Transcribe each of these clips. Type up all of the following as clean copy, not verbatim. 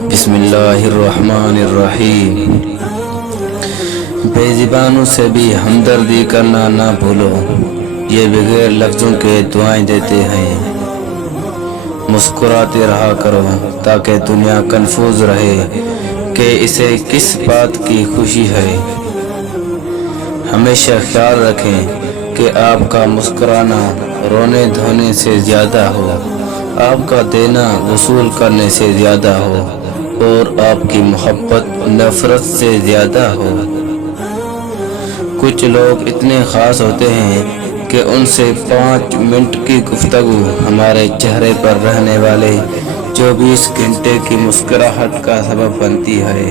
بسم اللہ الرحمن الرحیم۔ بے زبانوں سے بھی ہمدردی کرنا نہ بھولو، یہ بغیر لفظوں کے دعائیں دیتے ہیں۔ مسکراتے رہا کرو تاکہ دنیا کنفوز رہے کہ اسے کس بات کی خوشی ہے۔ ہمیشہ خیال رکھیں کہ آپ کا مسکرانا رونے دھونے سے زیادہ ہو، آپ کا دینا وصول کرنے سے زیادہ ہو، اور آپ کی محبت نفرت سے زیادہ ہو۔ کچھ لوگ اتنے خاص ہوتے ہیں کہ ان سے 5 منٹ کی گفتگو ہمارے چہرے پر رہنے والے 24 گھنٹے کی مسکراہٹ کا سبب بنتی ہے۔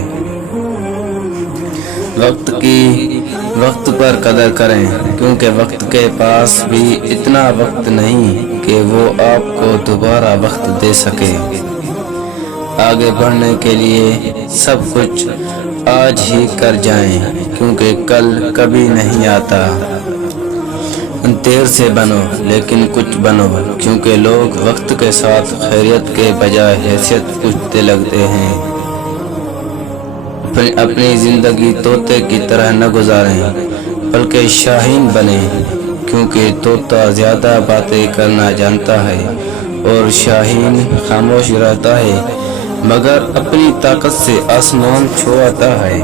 وقت پر قدر کریں، کیونکہ وقت کے پاس بھی اتنا وقت نہیں کہ وہ آپ کو دوبارہ وقت دے سکے۔ آگے بڑھنے کے لیے سب کچھ آج ہی کر جائیں، کیونکہ کل کبھی نہیں آتا۔ دیر سے بنو لیکن کچھ بنو، کیونکہ لوگ وقت کے ساتھ خیریت کے بجائے حیثیت پوچھتے لگتے ہیں۔ اپنی زندگی طوطے کی طرح نہ گزاریں، بلکہ شاہین بنیں، کیونکہ طوطا زیادہ باتیں کرنا جانتا ہے اور شاہین خاموش رہتا ہے مگر اپنی طاقت سے آسمان چھو آتا ہے۔